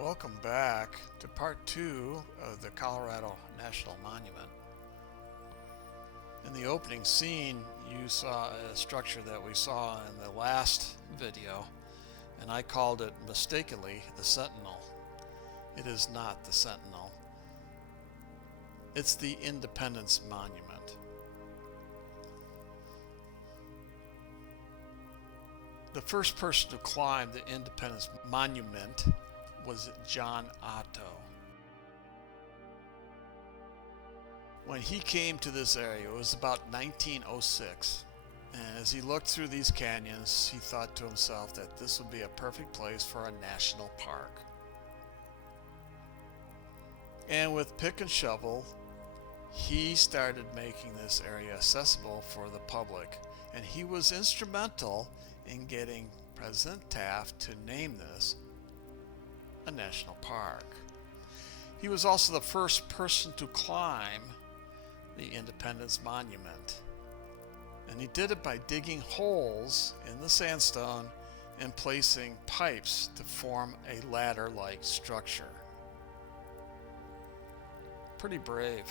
Welcome back to part 2 of the Colorado National Monument. In the opening scene, you saw a structure that we saw in the last video, and I called it mistakenly the Sentinel. It is not the Sentinel. It's the Independence Monument. The first person to climb the Independence Monument was John Otto. When he came to this area, it was about 1906, and as he looked through these canyons, he thought to himself that this would be a perfect place for a national park. And with pick and shovel, he started making this area accessible for the public, and he was instrumental in getting President Taft to name this a national park. He was also the first person to climb the Independence Monument, and he did it by digging holes in the sandstone and placing pipes to form a ladder-like structure. Pretty brave.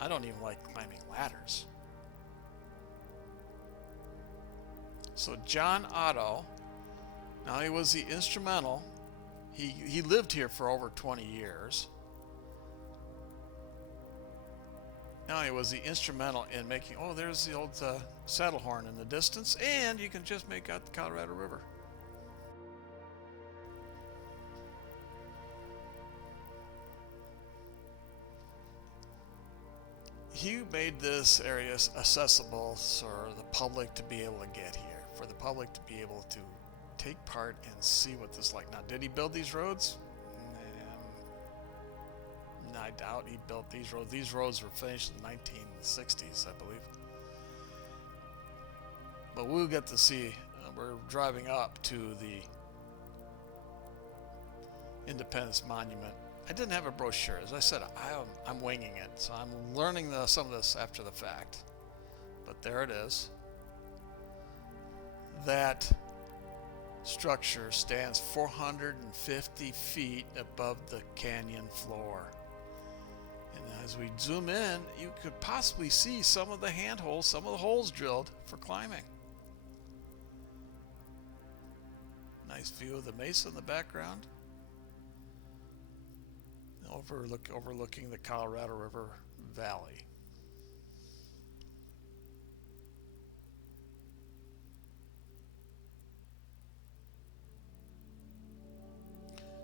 I don't even like climbing ladders. So John Otto, now he was the instrumental. He lived here for over 20 years. Now he was the instrumental in making, there's the old Saddlehorn in the distance, and you can just make out the Colorado River. He made this area accessible for the public to be able to get here, for the public to be able to take part and see what this is like. Now, did he build these roads? I doubt he built these roads. These roads were finished in the 1960s, I believe. But we'll get to see. We're driving up to the Independence Monument. I didn't have a brochure. As I said, I'm winging it, so I'm learning some of this after the fact. But there it is. That structure stands 450 feet above the canyon floor. And as we zoom in, you could possibly see some of the handholds, some of the holes drilled for climbing. Nice view of the mesa in the background. Overlooking the Colorado River Valley.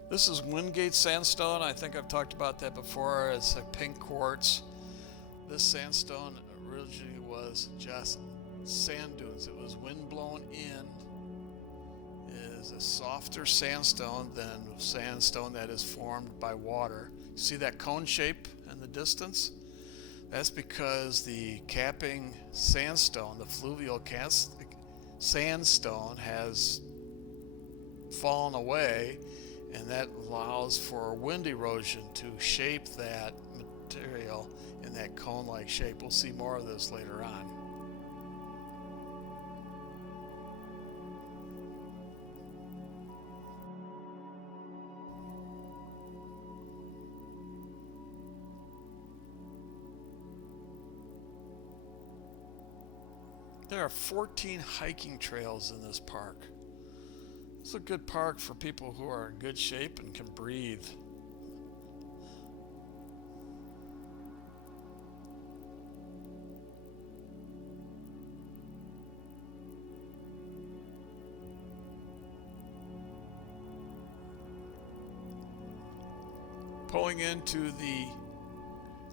This is Wingate sandstone. I think I've talked about that before. It's a pink quartz. This sandstone originally was just sand dunes. It was wind blown in. It is a softer sandstone than sandstone that is formed by water. You see that cone shape in the distance? That's because the capping sandstone, the fluvial sandstone, has fallen away, and that allows for wind erosion to shape that material in that cone-like shape. We'll see more of this later on. There are 14 hiking trails in this park. It's a good park for people who are in good shape and can breathe. Pulling into the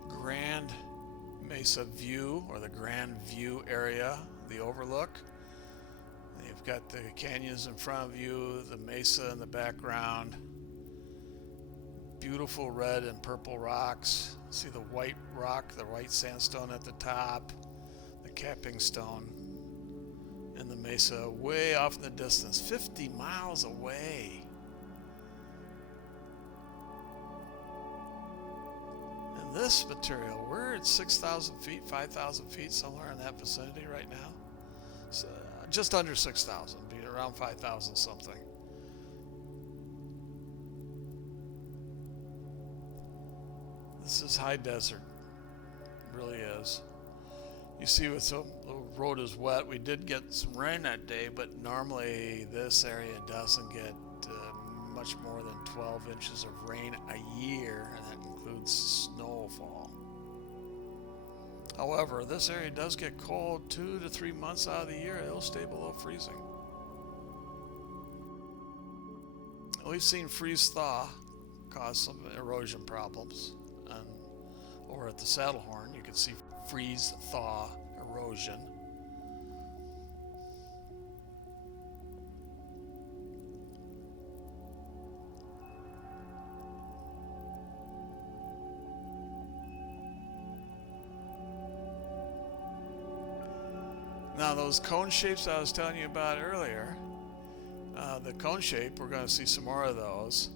Grand Mesa View, or the Grand View area, the overlook. You've got the canyons in front of you, the mesa in the background, beautiful red and purple rocks. See the white rock, the white sandstone at the top, the capping stone, and the mesa way off in the distance, 50 miles away. And this material, we're at 6,000 feet, 5,000 feet, somewhere in that vicinity right now. So just under 6,000, be around 5,000 something. This is high desert, it really is. You see, with the road is wet. We did get some rain that day, but normally this area doesn't get much more than 12 inches of rain a year, and that includes snowfall. However, this area does get cold 2 to 3 months out of the year. It'll stay below freezing. We've seen freeze-thaw cause some erosion problems, and over at the Saddlehorn you can see freeze-thaw erosion. Now those cone shapes I was telling you about earlier, the cone shape, we're going to see some more of those,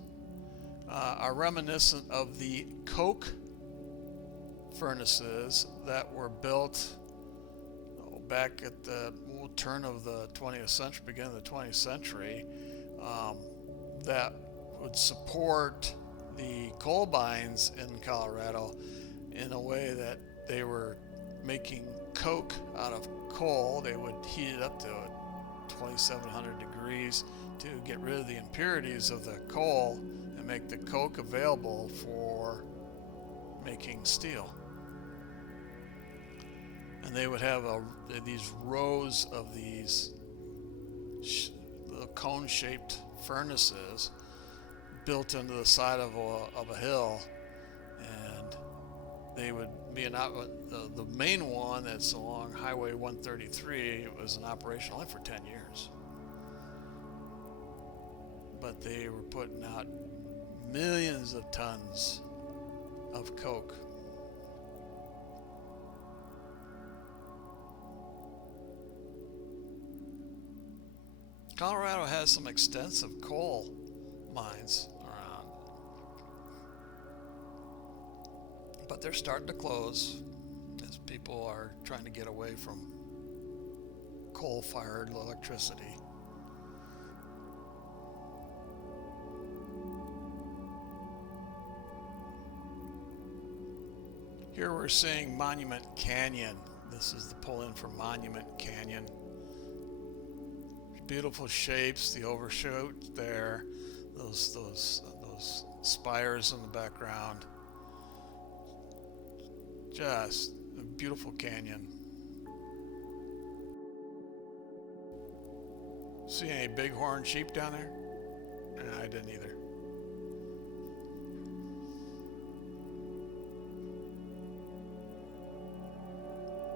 are reminiscent of the coke furnaces that were built back at the turn of the 20th century, beginning of the 20th century, that would support the coal mines in Colorado in a way that they were making coke out of coal. They would heat it up to 2,700 degrees to get rid of the impurities of the coal and make the coke available for making steel. And they would have these rows of these cone-shaped furnaces built into the side of a hill, and they would be the main one that's along Highway 133 was in operation only for 10 years. But they were putting out millions of tons of coke. Colorado has some extensive coal mines around, but they're starting to close as people are trying to get away from coal-fired electricity. Here we're seeing Monument Canyon. This is the pull-in for Monument Canyon. Beautiful shapes, the overshoot there, those spires in the background. Just a beautiful canyon. See any bighorn sheep down there? No, I didn't either.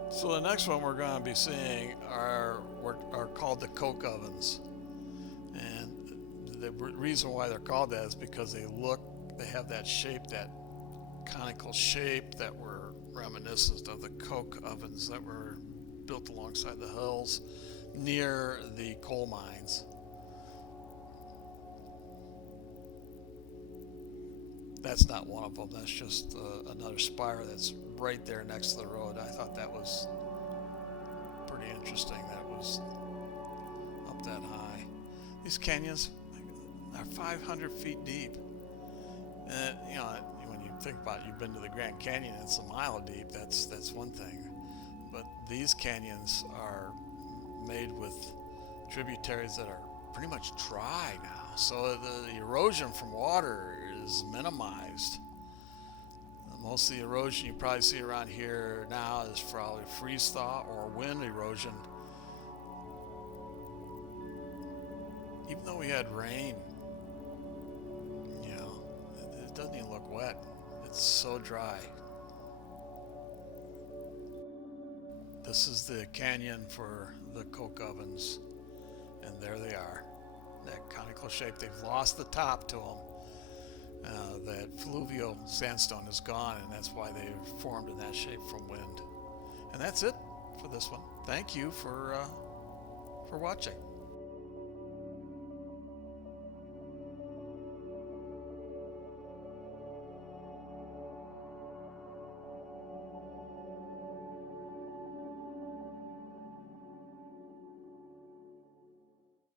So the next one we're going to be seeing are called the coke ovens, and the reason why they're called that is because they have that shape, that conical shape that were reminiscent of the coke ovens that were built alongside the hills near the coal mines. That's not one of them. That's just another spire that's right there next to the road. I thought that was pretty interesting. That was up that high. These canyons are 500 feet deep. And when you think about it, you've been to the Grand Canyon, it's a mile deep. That's one thing. But these canyons are made with tributaries that are pretty much dry now. So the erosion from water is minimized. Most of the erosion you probably see around here now is probably freeze-thaw or wind erosion. Even though we had rain, it doesn't even look wet. It's so dry. This is the canyon for the coke ovens, and there they are. That conical shape. They've lost the top to them. That fluvial sandstone is gone, and that's why they formed in that shape from wind. And that's it for this one. Thank you for watching.